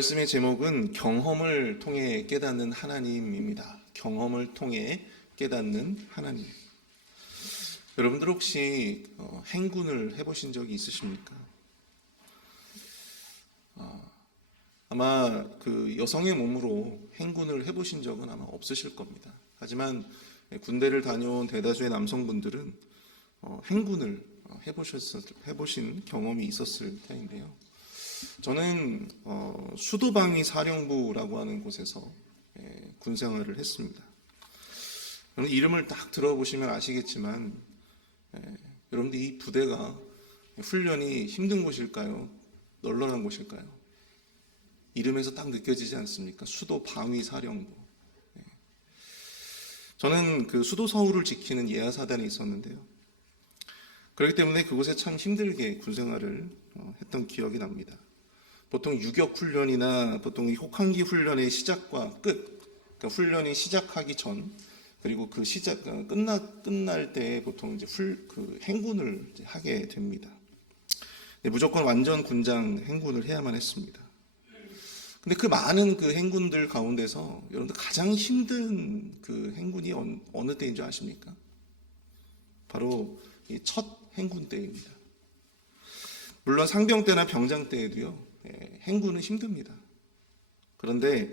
말씀의 제목은 경험을 통해 깨닫는 하나님입니다. 경험을 통해 깨닫는 하나님. 여러분들 혹시 행군을 해보신 적이 있으십니까? 아마 그 여성의 몸으로 행군을 해보신 적은 아마 없으실 겁니다. 하지만 군대를 다녀온 대다수의 남성분들은 행군을 해보신 경험이 있었을 텐데요. 저는 수도방위 사령부라고 하는 곳에서 군 생활을 했습니다. 이름을 딱 들어보시면 아시겠지만 여러분들 이 부대가 훈련이 힘든 곳일까요? 널널한 곳일까요? 이름에서 딱 느껴지지 않습니까? 수도방위 사령부. 저는 그 수도 서울을 지키는 예하사단에 있었는데요. 그렇기 때문에 그곳에 참 힘들게 군 생활을 했던 기억이 납니다. 보통 유격 훈련이나 보통 이 혹한기 훈련의 시작과 끝, 그러니까 훈련이 시작하기 전 그리고 그 끝날 때 보통 이제 그 행군을 이제 하게 됩니다. 무조건 완전 군장 행군을 해야만 했습니다. 근데 그 많은 그 행군들 가운데서 여러분들 가장 힘든 그 행군이 어느 때인 줄 아십니까? 바로 이 첫 행군 때입니다. 물론 상병 때나 병장 때에도요, 행군은 힘듭니다. 그런데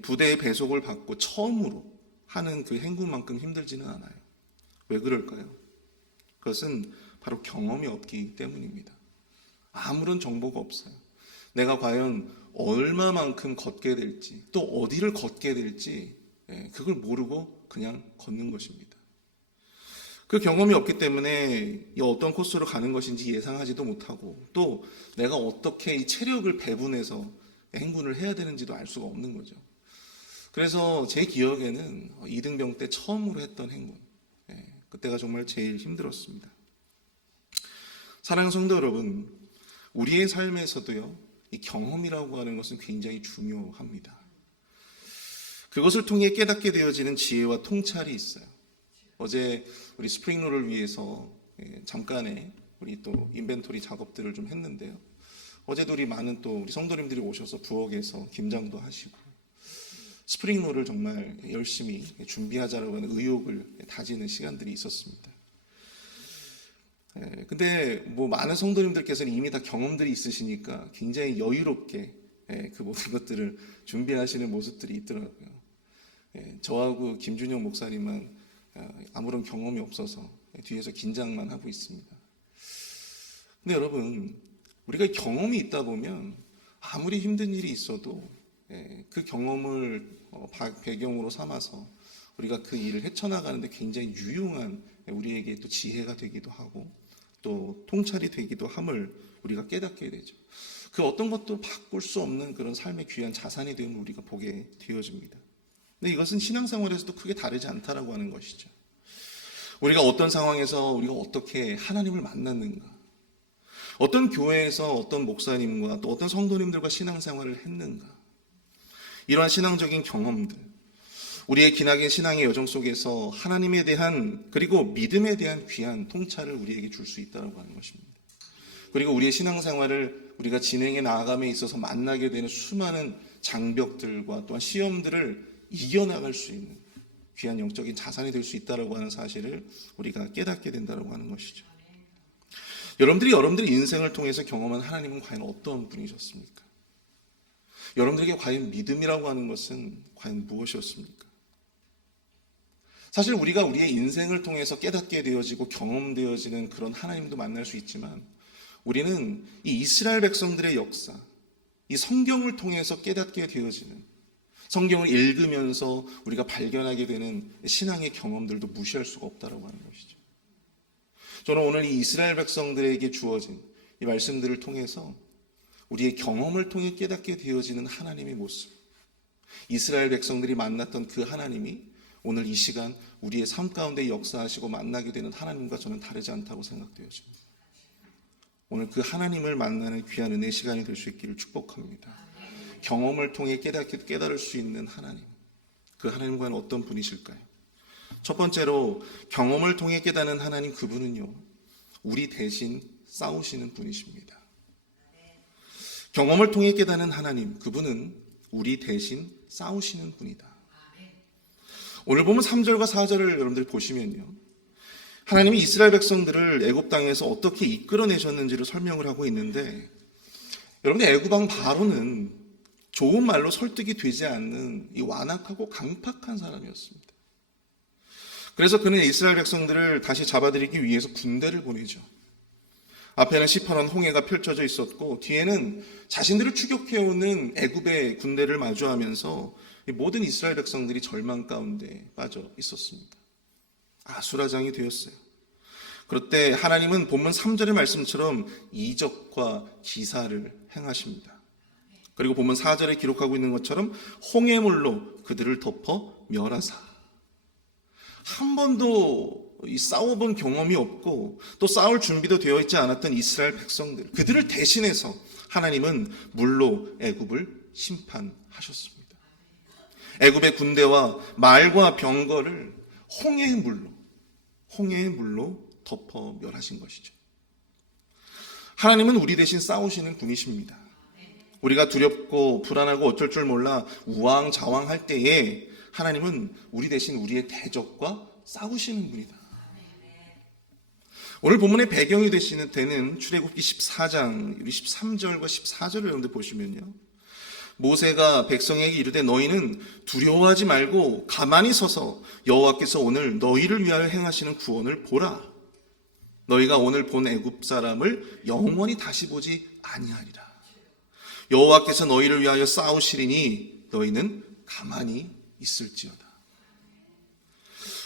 부대의 배속을 받고 처음으로 하는 그 행군만큼 힘들지는 않아요. 왜 그럴까요? 그것은 바로 경험이 없기 때문입니다. 아무런 정보가 없어요. 내가 과연 얼마만큼 걷게 될지, 또 어디를 걷게 될지, 그걸 모르고 그냥 걷는 것입니다. 그 경험이 없기 때문에 어떤 코스로 가는 것인지 예상하지도 못하고 또 내가 어떻게 이 체력을 배분해서 행군을 해야 되는지도 알 수가 없는 거죠. 그래서 제 기억에는 이등병 때 처음으로 했던 행군, 그때가 정말 제일 힘들었습니다. 사랑하는 성도 여러분, 우리의 삶에서도요, 이 경험이라고 하는 것은 굉장히 중요합니다. 그것을 통해 깨닫게 되어지는 지혜와 통찰이 있어요. 어제 우리 스프링롤을 위해서 잠깐의 우리 또 인벤토리 작업들을 좀 했는데요. 어제도 우리 많은 또 우리 성도님들이 오셔서 부엌에서 김장도 하시고 스프링롤을 정말 열심히 준비하자라고 하는 의욕을 다지는 시간들이 있었습니다. 근데 뭐 많은 성도님들께서는 이미 다 경험들이 있으시니까 굉장히 여유롭게 그 모든 것들을 준비하시는 모습들이 있더라고요. 저하고 김준영 목사님은 아무런 경험이 없어서 뒤에서 긴장만 하고 있습니다. 근데 여러분, 우리가 경험이 있다 보면 아무리 힘든 일이 있어도 그 경험을 배경으로 삼아서 우리가 그 일을 헤쳐나가는데 굉장히 유용한 우리에게 또 지혜가 되기도 하고 또 통찰이 되기도 함을 우리가 깨닫게 되죠. 그 어떤 것도 바꿀 수 없는 그런 삶의 귀한 자산이 됨을 우리가 보게 되어집니다. 근데 이것은 신앙생활에서도 크게 다르지 않다라고 하는 것이죠. 우리가 어떤 상황에서 우리가 어떻게 하나님을 만났는가, 어떤 교회에서 어떤 목사님과 또 어떤 성도님들과 신앙생활을 했는가, 이러한 신앙적인 경험들, 우리의 기나긴 신앙의 여정 속에서 하나님에 대한 그리고 믿음에 대한 귀한 통찰을 우리에게 줄 수 있다고 하는 것입니다. 그리고 우리의 신앙생활을 우리가 진행해 나아감에 있어서 만나게 되는 수많은 장벽들과 또한 시험들을 이겨나갈 수 있는 귀한 영적인 자산이 될 수 있다고 하는 사실을 우리가 깨닫게 된다고 하는 것이죠. 여러분들의 인생을 통해서 경험한 하나님은 과연 어떤 분이셨습니까? 여러분들에게 과연 믿음이라고 하는 것은 과연 무엇이었습니까? 사실 우리가 우리의 인생을 통해서 깨닫게 되어지고 경험되어지는 그런 하나님도 만날 수 있지만 우리는 이 이스라엘 백성들의 역사, 이 성경을 통해서 깨닫게 되어지는 성경을 읽으면서 우리가 발견하게 되는 신앙의 경험들도 무시할 수가 없다고 하는 것이죠. 저는 오늘 이 이스라엘 백성들에게 주어진 이 말씀들을 통해서 우리의 경험을 통해 깨닫게 되어지는 하나님의 모습, 이스라엘 백성들이 만났던 그 하나님이 오늘 이 시간 우리의 삶 가운데 역사하시고 만나게 되는 하나님과 저는 다르지 않다고 생각되어집니다. 오늘 그 하나님을 만나는 귀한 은혜의 시간이 될 수 있기를 축복합니다. 경험을 통해 깨달을 수 있는 하나님, 그 하나님과는 어떤 분이실까요? 첫 번째로 경험을 통해 깨닫는 하나님, 그분은요, 우리 대신 싸우시는 분이십니다. 경험을 통해 깨닫는 하나님, 그분은 우리 대신 싸우시는 분이다. 오늘 보면 3절과 4절을 여러분들이 보시면요, 하나님이 이스라엘 백성들을 애굽 땅에서 어떻게 이끌어내셨는지를 설명을 하고 있는데, 여러분들 애굽 왕 바로는 좋은 말로 설득이 되지 않는 이 완악하고 강팍한 사람이었습니다. 그래서 그는 이스라엘 백성들을 다시 잡아들이기 위해서 군대를 보내죠. 앞에는 시퍼런 홍해가 펼쳐져 있었고 뒤에는 자신들을 추격해오는 애굽의 군대를 마주하면서 모든 이스라엘 백성들이 절망 가운데 빠져 있었습니다. 아수라장이 되었어요. 그럴 때 하나님은 본문 3절의 말씀처럼 이적과 기사를 행하십니다. 그리고 본문 4절에 기록하고 있는 것처럼 홍해물로 그들을 덮어 멸하사, 한 번도 싸워본 경험이 없고 또 싸울 준비도 되어 있지 않았던 이스라엘 백성들, 그들을 대신해서 하나님은 물로 애굽을 심판하셨습니다. 애굽의 군대와 말과 병거를 홍해의 물로 덮어 멸하신 것이죠. 하나님은 우리 대신 싸우시는 분이십니다. 우리가 두렵고 불안하고 어쩔 줄 몰라 우왕좌왕할 때에 하나님은 우리 대신 우리의 대적과 싸우시는 분이다. 오늘 본문의 배경이 되는 출애굽기 14장 13절과 14절을 여러분들 보시면요, 모세가 백성에게 이르되 너희는 두려워하지 말고 가만히 서서 여호와께서 오늘 너희를 위하여 행하시는 구원을 보라. 너희가 오늘 본 애굽 사람을 영원히 다시 보지 아니하리라. 여호와께서 너희를 위하여 싸우시리니 너희는 가만히 있을지어다.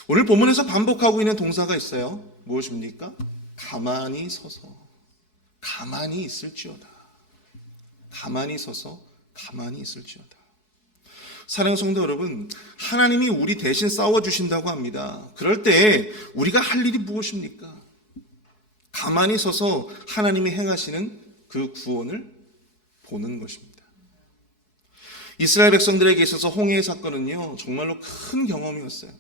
오늘 본문에서 반복하고 있는 동사가 있어요. 무엇입니까? 가만히 서서, 가만히 있을지어다. 가만히 서서 가만히 있을지어다. 사랑하는 성도 여러분, 하나님이 우리 대신 싸워주신다고 합니다. 그럴 때 우리가 할 일이 무엇입니까? 가만히 서서 하나님이 행하시는 그 구원을 보는 것입니다. 이스라엘 백성들에게 있어서 홍해의 사건은요, 정말로 큰 경험이었어요.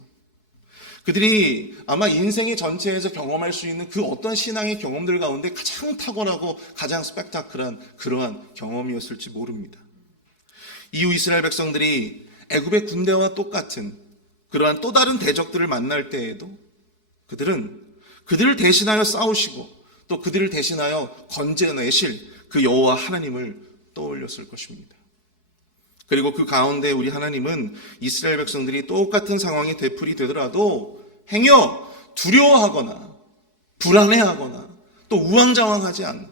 그들이 아마 인생의 전체에서 경험할 수 있는 그 어떤 신앙의 경험들 가운데 가장 탁월하고 가장 스펙타클한 그러한 경험이었을지 모릅니다. 이후 이스라엘 백성들이 애굽의 군대와 똑같은 그러한 또 다른 대적들을 만날 때에도 그들은 그들을 대신하여 싸우시고 또 그들을 대신하여 건져내실 그 여호와 하나님을 떠올렸을 것입니다. 그리고 그 가운데 우리 하나님은 이스라엘 백성들이 똑같은 상황이 되풀이 되더라도 행여 두려워하거나 불안해하거나 또 우왕좌왕하지 않는,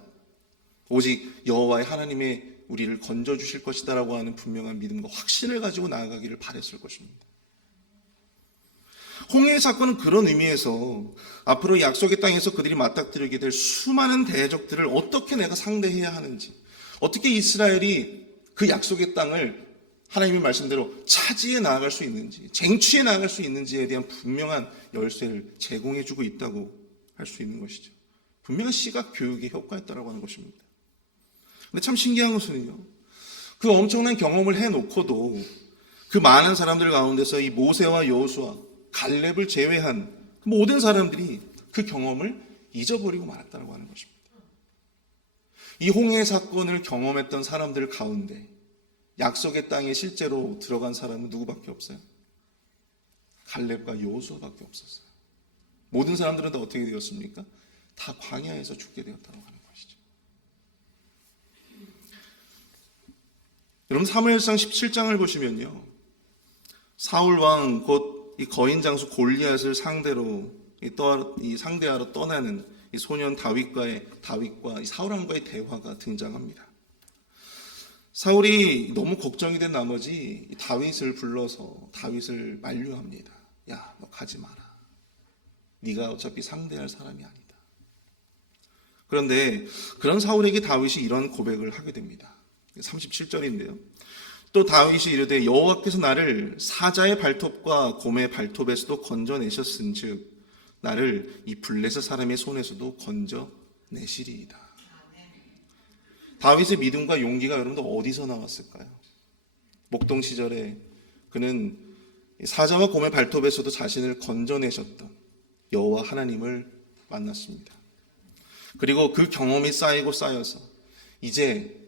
오직 여호와의 하나님의 우리를 건져주실 것이다라고 하는 분명한 믿음과 확신을 가지고 나아가기를 바랬을 것입니다. 홍해의 사건은 그런 의미에서 앞으로 약속의 땅에서 그들이 맞닥뜨리게 될 수많은 대적들을 어떻게 내가 상대해야 하는지, 어떻게 이스라엘이 그 약속의 땅을 하나님의 말씀대로 차지해 나아갈 수 있는지, 쟁취해 나아갈 수 있는지에 대한 분명한 열쇠를 제공해주고 있다고 할 수 있는 것이죠. 분명한 시각 교육의 효과였다라고 하는 것입니다. 근데 참 신기한 것은요, 그 엄청난 경험을 해놓고도 그 많은 사람들 가운데서 이 모세와 여호수아, 갈렙을 제외한 모든 사람들이 그 경험을 잊어버리고 말았다고 하는 것입니다. 이 홍해 사건을 경험했던 사람들 가운데 약속의 땅에 실제로 들어간 사람은 누구밖에 없어요? 갈렙과 여호수아밖에 없었어요. 모든 사람들은 다 어떻게 되었습니까? 다 광야에서 죽게 되었다고 하는 것이죠. 여러분, 사무엘상 17장을 보시면요, 사울 왕 곧 이 거인 장수 골리앗을 상대로 상대하러 떠나는 이 소년 다윗과 이 사울 왕과의 대화가 등장합니다. 사울이 너무 걱정이 된 나머지 다윗을 불러서 다윗을 만류합니다. 야, 너 가지 마라. 네가 어차피 상대할 사람이 아니다. 그런데 그런 사울에게 다윗이 이런 고백을 하게 됩니다. 37절인데요. 또 다윗이 이르되 여호와께서 나를 사자의 발톱과 곰의 발톱에서도 건져내셨은즉 나를 이 블레셋 사람의 손에서도 건져내시리이다. 다윗의 믿음과 용기가 여러분들 어디서 나왔을까요? 목동 시절에 그는 사자와 곰의 발톱에서도 자신을 건져내셨던 여호와 하나님을 만났습니다. 그리고 그 경험이 쌓이고 쌓여서 이제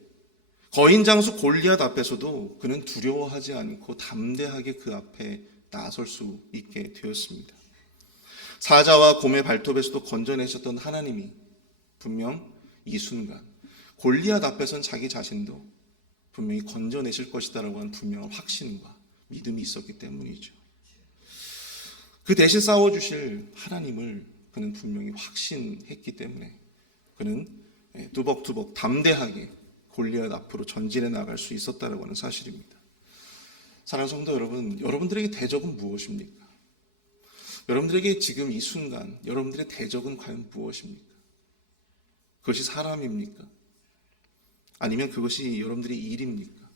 거인 장수 골리앗 앞에서도 그는 두려워하지 않고 담대하게 그 앞에 나설 수 있게 되었습니다. 사자와 곰의 발톱에서도 건져내셨던 하나님이 분명 이 순간 골리앗 앞에선 자기 자신도 분명히 건져내실 것이다라고 하는 분명한 확신과 믿음이 있었기 때문이죠. 그 대신 싸워주실 하나님을 그는 분명히 확신했기 때문에 그는 뚜벅뚜벅 담대하게 골리앗 앞으로 전진해 나갈 수 있었다라고 하는 사실입니다. 사랑하는 성도 여러분, 여러분들에게 대적은 무엇입니까? 여러분들에게 지금 이 순간 여러분들의 대적은 과연 무엇입니까? 그것이 사람입니까? 아니면 그것이 여러분들의 일입니까?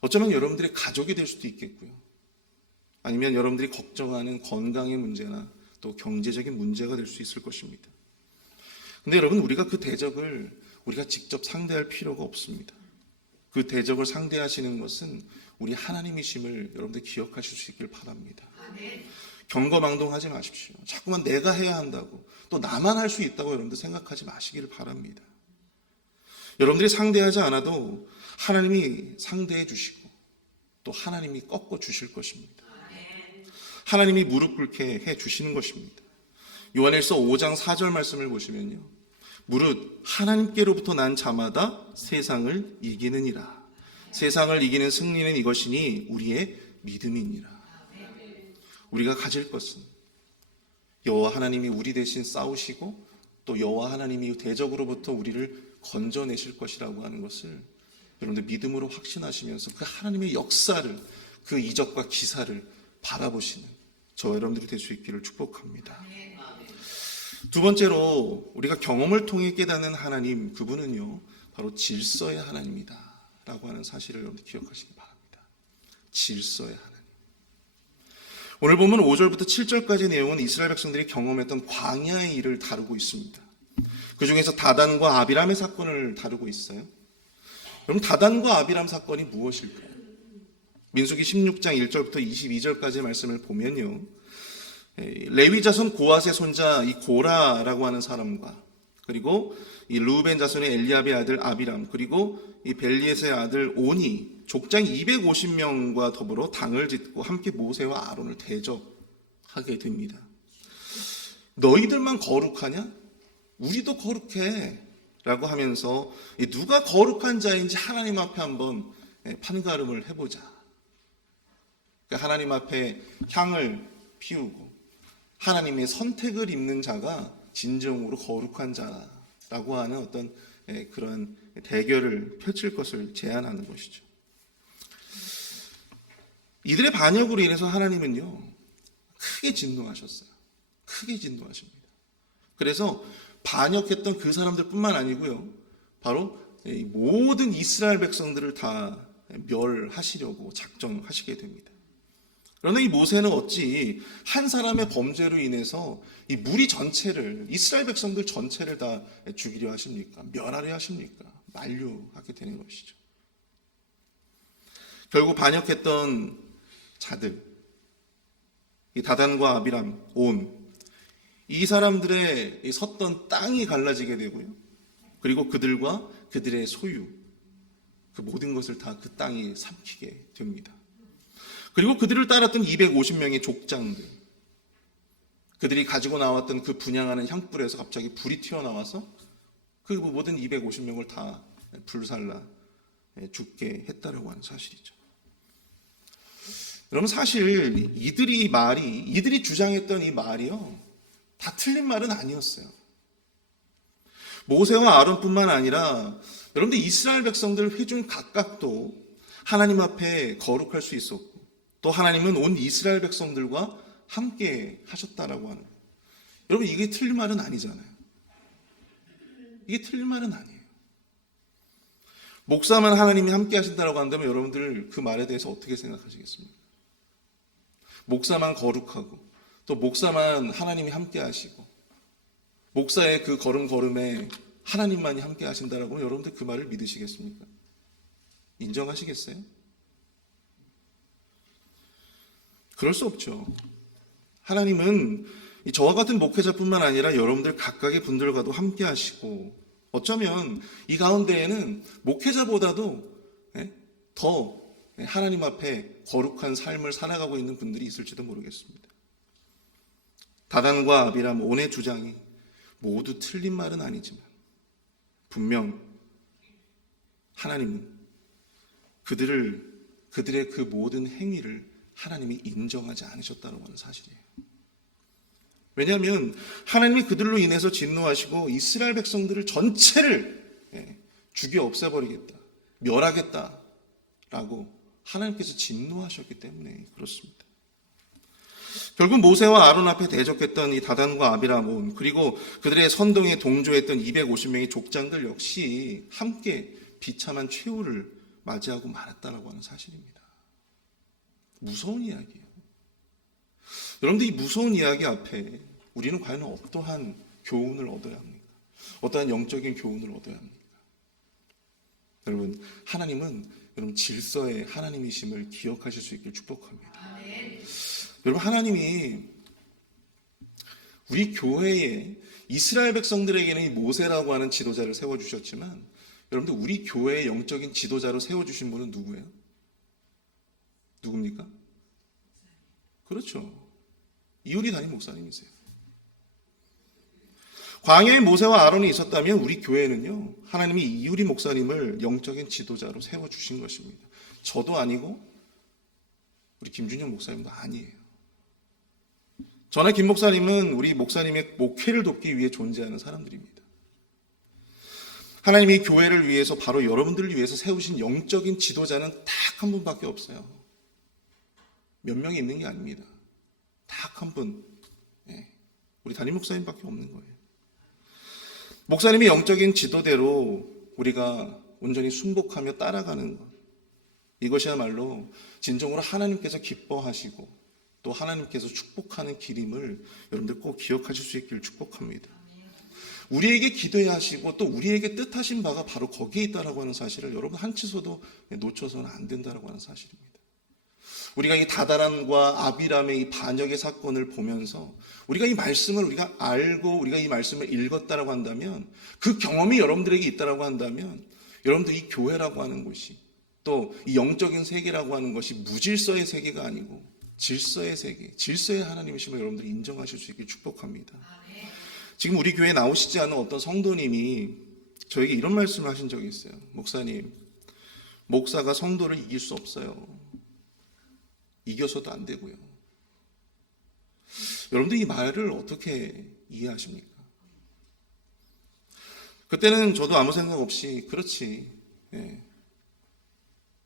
어쩌면 여러분들의 가족이 될 수도 있겠고요. 아니면 여러분들이 걱정하는 건강의 문제나 또 경제적인 문제가 될 수 있을 것입니다. 근데 여러분, 우리가 그 대적을 우리가 직접 상대할 필요가 없습니다. 그 대적을 상대하시는 것은 우리 하나님이심을 여러분들 기억하실 수 있길 바랍니다. 경거망동하지 마십시오. 자꾸만 내가 해야 한다고 또 나만 할 수 있다고 여러분들 생각하지 마시기를 바랍니다. 여러분들이 상대하지 않아도 하나님이 상대해 주시고 또 하나님이 꺾어 주실 것입니다. 하나님이 무릎 꿇게 해 주시는 것입니다. 요한일서 5장 4절 말씀을 보시면요, 무릇 하나님께로부터 난 자마다 세상을 이기느니라. 세상을 이기는 승리는 이것이니 우리의 믿음이니라. 우리가 가질 것은 여호와 하나님이 우리 대신 싸우시고 또 여호와 하나님이 대적으로부터 우리를 건져내실 것이라고 하는 것을 여러분들 믿음으로 확신하시면서 그 하나님의 역사를, 그 이적과 기사를 바라보시는 저와 여러분들이 될 수 있기를 축복합니다. 두 번째로 우리가 경험을 통해 깨닫는 하나님, 그분은요 바로 질서의 하나님이다 라고 하는 사실을 여러분들 기억하시기 바랍니다. 질서의 하나님. 오늘 보면 5절부터 7절까지 내용은 이스라엘 백성들이 경험했던 광야의 일을 다루고 있습니다. 그 중에서 다단과 아비람의 사건을 다루고 있어요. 그럼 다단과 아비람 사건이 무엇일까요? 민수기 16장 1절부터 22절까지의 말씀을 보면요, 레위 자손 고앗의 손자 이 고라라고 하는 사람과 그리고 이 르우벤 자손의 엘리압의 아들 아비람 그리고 이 벨리에스의 아들 온이 족장 250명과 더불어 당을 짓고 함께 모세와 아론을 대적하게 됩니다. 너희들만 거룩하냐? 우리도 거룩해 라고 하면서 누가 거룩한 자인지 하나님 앞에 한번 판가름을 해보자. 그러니까 하나님 앞에 향을 피우고 하나님의 선택을 입는 자가 진정으로 거룩한 자라고 하는 어떤 그런 대결을 펼칠 것을 제안하는 것이죠. 이들의 반역으로 인해서 하나님은요 크게 진노하셨어요. 크게 진노하십니다. 그래서 반역했던 그 사람들 뿐만 아니고요, 바로 모든 이스라엘 백성들을 다 멸하시려고 작정하시게 됩니다. 그러나 이 모세는 어찌 한 사람의 범죄로 인해서 이 무리 전체를, 이스라엘 백성들 전체를 다 죽이려 하십니까? 멸하려 하십니까? 만류하게 되는 것이죠. 결국 반역했던 자들, 이 다단과 아비람, 온, 이 사람들의 섰던 땅이 갈라지게 되고요. 그리고 그들과 그들의 소유, 그 모든 것을 다 그 땅이 삼키게 됩니다. 그리고 그들을 따랐던 250명의 족장들, 그들이 가지고 나왔던 그 분향하는 향불에서 갑자기 불이 튀어나와서 그 모든 250명을 다 불살라 죽게 했다라고 하는 사실이죠. 여러분, 사실 이들이 주장했던 이 말이요, 다 틀린 말은 아니었어요. 모세와 아론뿐만 아니라 여러분들 이스라엘 백성들 회중 각각도 하나님 앞에 거룩할 수 있었고 또 하나님은 온 이스라엘 백성들과 함께 하셨다라고 하는 거예요. 여러분, 이게 틀린 말은 아니잖아요. 이게 틀린 말은 아니에요. 목사만 하나님이 함께 하신다라고 한다면 여러분들 그 말에 대해서 어떻게 생각하시겠습니까? 목사만 거룩하고 또 목사만 하나님이 함께 하시고 목사의 그 걸음걸음에 하나님만이 함께 하신다라고 하면 여러분들 그 말을 믿으시겠습니까? 인정하시겠어요? 그럴 수 없죠. 하나님은 저와 같은 목회자뿐만 아니라 여러분들 각각의 분들과도 함께 하시고 어쩌면 이 가운데에는 목회자보다도 더 하나님 앞에 거룩한 삶을 살아가고 있는 분들이 있을지도 모르겠습니다. 다단과 아비람 온의 주장이 모두 틀린 말은 아니지만 분명 하나님은 그들의 그 모든 행위를 하나님이 인정하지 않으셨다고 하는 사실이에요. 왜냐하면 하나님이 그들로 인해서 진노하시고 이스라엘 백성들을 전체를 죽여 없애버리겠다, 멸하겠다라고 하나님께서 진노하셨기 때문에 그렇습니다. 결국 모세와 아론 앞에 대적했던 이 다단과 아비람, 그리고 그들의 선동에 동조했던 250명의 족장들 역시 함께 비참한 최후를 맞이하고 말았다라고 하는 사실입니다. 무서운 이야기예요. 여러분들, 이 무서운 이야기 앞에 우리는 과연 어떠한 교훈을 얻어야 합니까? 어떠한 영적인 교훈을 얻어야 합니까? 여러분, 하나님은 여러분 질서의 하나님이심을 기억하실 수 있길 축복합니다. 여러분, 하나님이 우리 교회에 이스라엘 백성들에게는 이 모세라고 하는 지도자를 세워주셨지만, 여러분들 우리 교회의 영적인 지도자로 세워주신 분은 누구예요? 누굽니까? 그렇죠. 이효리 담임 목사님이세요. 광야에 모세와 아론이 있었다면 우리 교회는요, 하나님이 이효리 목사님을 영적인 지도자로 세워주신 것입니다. 저도 아니고 우리 김준영 목사님도 아니에요. 저나 김 목사님은 우리 목사님의 목회를 돕기 위해 존재하는 사람들입니다. 하나님이 교회를 위해서, 바로 여러분들을 위해서 세우신 영적인 지도자는 딱 한 분밖에 없어요. 몇 명이 있는 게 아닙니다. 딱 한 분, 우리 담임 목사님밖에 없는 거예요. 목사님의 영적인 지도대로 우리가 온전히 순복하며 따라가는 것, 이것이야말로 진정으로 하나님께서 기뻐하시고 또 하나님께서 축복하는 길임을 여러분들 꼭 기억하실 수 있기를 축복합니다. 우리에게 기도해야 하시고 또 우리에게 뜻하신 바가 바로 거기에 있다라고 하는 사실을 여러분 한치서도 놓쳐서는 안 된다라고 하는 사실입니다. 우리가 이 다단과 아비람의 이 반역의 사건을 보면서 우리가 이 말씀을 우리가 알고 우리가 이 말씀을 읽었다라고 한다면, 그 경험이 여러분들에게 있다라고 한다면, 여러분들 이 교회라고 하는 곳이, 또 이 영적인 세계라고 하는 것이 무질서의 세계가 아니고 질서의 세계, 질서의 하나님이심을 여러분들이 인정하실 수 있길 축복합니다. 지금 우리 교회에 나오시지 않은 어떤 성도님이 저에게 이런 말씀을 하신 적이 있어요. 목사님, 목사가 성도를 이길 수 없어요. 이겨서도 안 되고요. 여러분들 이 말을 어떻게 이해하십니까? 그때는 저도 아무 생각 없이 그렇지,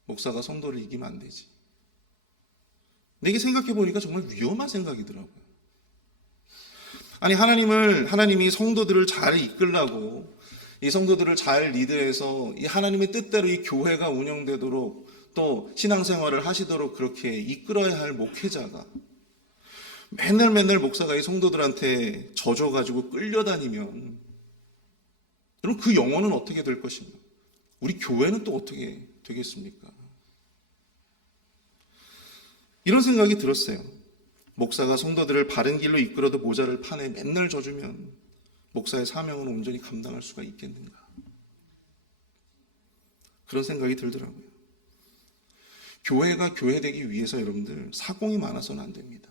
목사가 성도를 이기면 안 되지. 근데 이게 생각해 보니까 정말 위험한 생각이더라고요. 아니, 하나님이 성도들을 잘 이끌라고, 이 성도들을 잘 리드해서 이 하나님의 뜻대로 이 교회가 운영되도록 또 신앙생활을 하시도록 그렇게 이끌어야 할 목회자가 맨날 목사가 이 성도들한테 져줘가지고 끌려다니면, 그럼 그 영혼은 어떻게 될 것인가? 우리 교회는 또 어떻게 되겠습니까? 이런 생각이 들었어요. 목사가 성도들을 바른 길로 이끌어도 모자를 판에 맨날 져주면 목사의 사명은 온전히 감당할 수가 있겠는가? 그런 생각이 들더라고요. 교회가 교회되기 위해서 여러분들 사공이 많아서는 안 됩니다.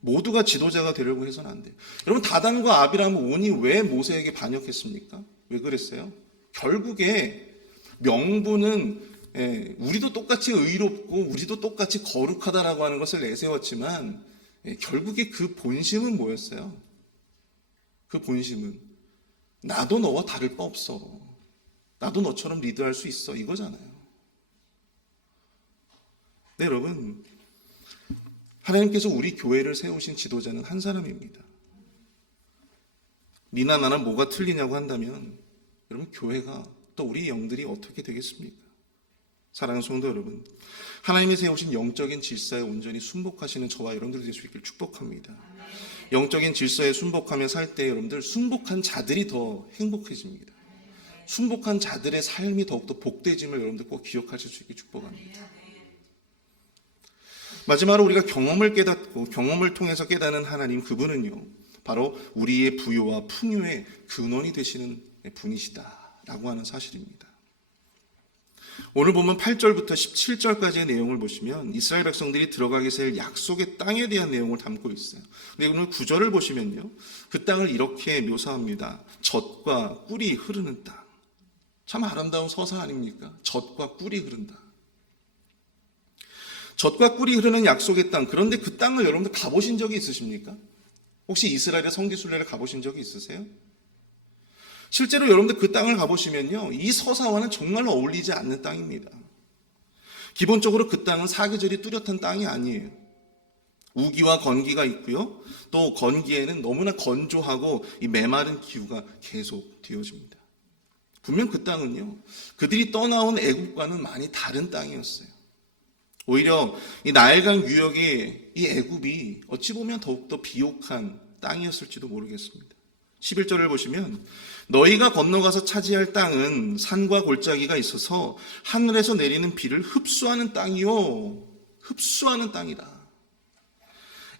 모두가 지도자가 되려고 해서는 안 돼요. 여러분, 다단과 아비람 온이 왜 모세에게 반역했습니까? 왜 그랬어요? 결국에 명분은 우리도 똑같이 의롭고 우리도 똑같이 거룩하다라고 하는 것을 내세웠지만, 결국에 그 본심은 뭐였어요? 그 본심은 나도 너와 다를 바 없어, 나도 너처럼 리드할 수 있어, 이거잖아요. 네, 여러분, 하나님께서 우리 교회를 세우신 지도자는 한 사람입니다. 니나 나나 뭐가 틀리냐고 한다면 여러분, 교회가 또 우리 영들이 어떻게 되겠습니까? 사랑하는 성도 여러분, 하나님이 세우신 영적인 질서에 온전히 순복하시는 저와 여러분들이 될 수 있기를 축복합니다. 영적인 질서에 순복하며 살 때 여러분들, 순복한 자들이 더 행복해집니다. 순복한 자들의 삶이 더욱더 복되짐을 여러분들 꼭 기억하실 수 있기를 축복합니다. 마지막으로 우리가 경험을 깨닫고 경험을 통해서 깨닫는 하나님, 그분은요, 바로 우리의 부요와 풍요의 근원이 되시는 분이시다라고 하는 사실입니다. 오늘 보면 8절부터 17절까지의 내용을 보시면 이스라엘 백성들이 들어가게 될 약속의 땅에 대한 내용을 담고 있어요. 근데 오늘 9절을 보시면요, 그 땅을 이렇게 묘사합니다. 젖과 꿀이 흐르는 땅. 참 아름다운 서사 아닙니까? 젖과 꿀이 흐른다. 젖과 꿀이 흐르는 약속의 땅. 그런데 그 땅을 여러분들 가보신 적이 있으십니까? 혹시 이스라엘의 성지순례를 가보신 적이 있으세요? 실제로 여러분들 그 땅을 가보시면요, 이 서사와는 정말 어울리지 않는 땅입니다. 기본적으로 그 땅은 사계절이 뚜렷한 땅이 아니에요. 우기와 건기가 있고요, 또 건기에는 너무나 건조하고 이 메마른 기후가 계속 되어집니다. 분명 그 땅은요, 그들이 떠나온 애굽과는 많이 다른 땅이었어요. 오히려 이 나일강 유역의 이 애굽이 어찌 보면 더욱더 비옥한 땅이었을지도 모르겠습니다. 11절을 보시면 너희가 건너가서 차지할 땅은 산과 골짜기가 있어서 하늘에서 내리는 비를 흡수하는 땅이요. 흡수하는 땅이다.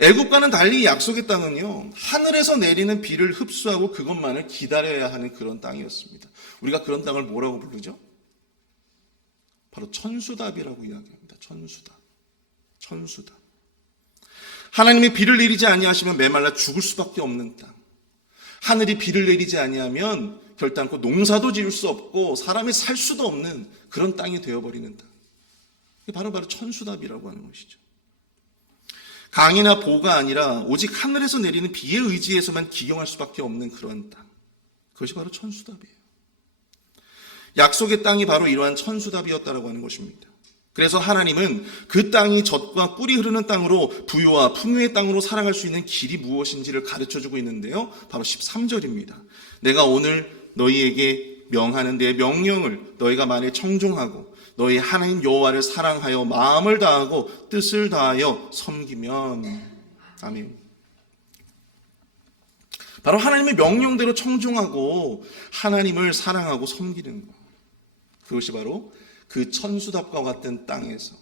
애굽과는 달리 약속의 땅은요, 하늘에서 내리는 비를 흡수하고 그것만을 기다려야 하는 그런 땅이었습니다. 우리가 그런 땅을 뭐라고 부르죠? 바로 천수답이라고 이야기합니다. 천수답. 천수답. 하나님이 비를 내리지 아니하시면 메말라 죽을 수밖에 없는 땅. 하늘이 비를 내리지 아니하면 결단코 농사도 지을 수 없고 사람이 살 수도 없는 그런 땅이 되어버리는 땅. 바로 천수답이라고 하는 것이죠. 강이나 보가 아니라 오직 하늘에서 내리는 비에 의지해서만 기경할 수밖에 없는 그런 땅. 그것이 바로 천수답이에요. 약속의 땅이 바로 이러한 천수답이었다라고 하는 것입니다. 그래서 하나님은 그 땅이 젖과 꿀이 흐르는 땅으로 부유와 풍요의 땅으로 살아갈 수 있는 길이 무엇인지를 가르쳐주고 있는데요. 바로 13절입니다. 내가 오늘 너희에게 명하는 내 명령을 너희가 만일 청종하고 너희 하나님 여호와를 사랑하여 마음을 다하고 뜻을 다하여 섬기면. 아멘. 바로 하나님의 명령대로 청종하고 하나님을 사랑하고 섬기는 것. 그것이 바로 그 천수답과 같은 땅에서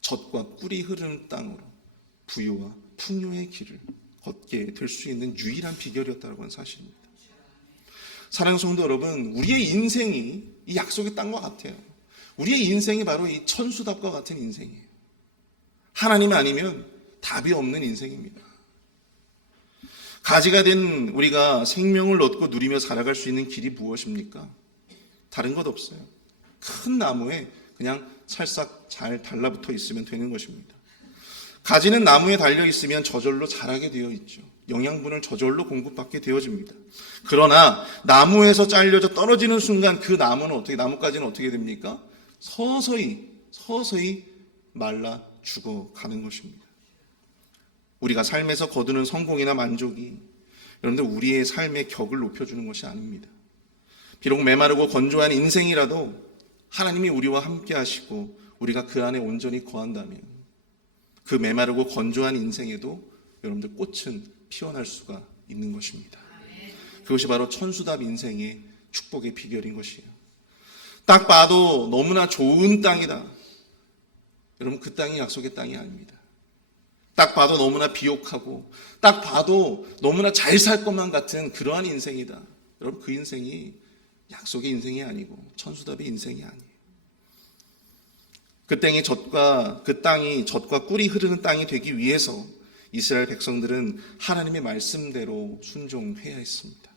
젖과 꿀이 흐르는 땅으로 부유와 풍요의 길을 걷게 될 수 있는 유일한 비결이었다고 하는 사실입니다. 사랑하는 성도 여러분, 우리의 인생이 이 약속의 땅과 같아요. 우리의 인생이 바로 이 천수답과 같은 인생이에요. 하나님 아니면 답이 없는 인생입니다. 가지가 된 우리가 생명을 얻고 누리며 살아갈 수 있는 길이 무엇입니까? 다른 것 없어요. 큰 나무에 그냥 찰싹 잘 달라붙어 있으면 되는 것입니다. 가지는 나무에 달려 있으면 저절로 자라게 되어 있죠. 영양분을 저절로 공급받게 되어집니다. 그러나 나무에서 잘려져 떨어지는 순간 그 나무까지는 어떻게 됩니까? 서서히 말라 죽어가는 것입니다. 우리가 삶에서 거두는 성공이나 만족이 여러분들 우리의 삶의 격을 높여주는 것이 아닙니다. 비록 메마르고 건조한 인생이라도 하나님이 우리와 함께 하시고 우리가 그 안에 온전히 거한다면 그 메마르고 건조한 인생에도 여러분들 꽃은 피어날 수가 있는 것입니다. 그것이 바로 천수답 인생의 축복의 비결인 것이에요. 딱 봐도 너무나 좋은 땅이다. 여러분, 그 땅이 약속의 땅이 아닙니다. 딱 봐도 너무나 비옥하고 딱 봐도 너무나 잘 살 것만 같은 그러한 인생이다. 여러분, 그 인생이 약속의 인생이 아니고 천수답의 인생이 아니에요. 그 땅이 젖과 꿀이 흐르는 땅이 되기 위해서 이스라엘 백성들은 하나님의 말씀대로 순종해야 했습니다.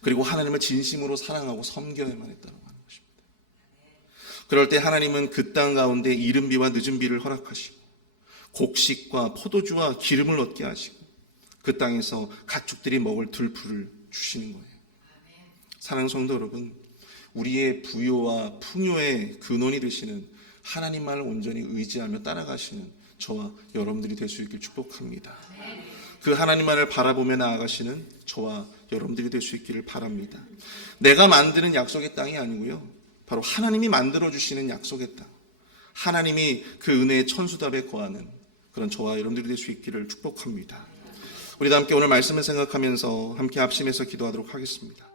그리고 하나님을 진심으로 사랑하고 섬겨야만 했다고 하는 것입니다. 그럴 때 하나님은 그 땅 가운데 이른 비와 늦은 비를 허락하시고 곡식과 포도주와 기름을 얻게 하시고 그 땅에서 가축들이 먹을 들풀을 주시는 거예요. 사랑하는 성도 여러분, 우리의 부요와 풍요의 근원이 되시는 하나님만을 온전히 의지하며 따라가시는 저와 여러분들이 될 수 있길 축복합니다. 그 하나님만을 바라보며 나아가시는 저와 여러분들이 될 수 있기를 바랍니다. 내가 만드는 약속의 땅이 아니고요, 바로 하나님이 만들어주시는 약속의 땅, 하나님이 그 은혜의 천수답에 거하는 그런 저와 여러분들이 될 수 있기를 축복합니다. 우리 다 함께 오늘 말씀을 생각하면서 함께 합심해서 기도하도록 하겠습니다.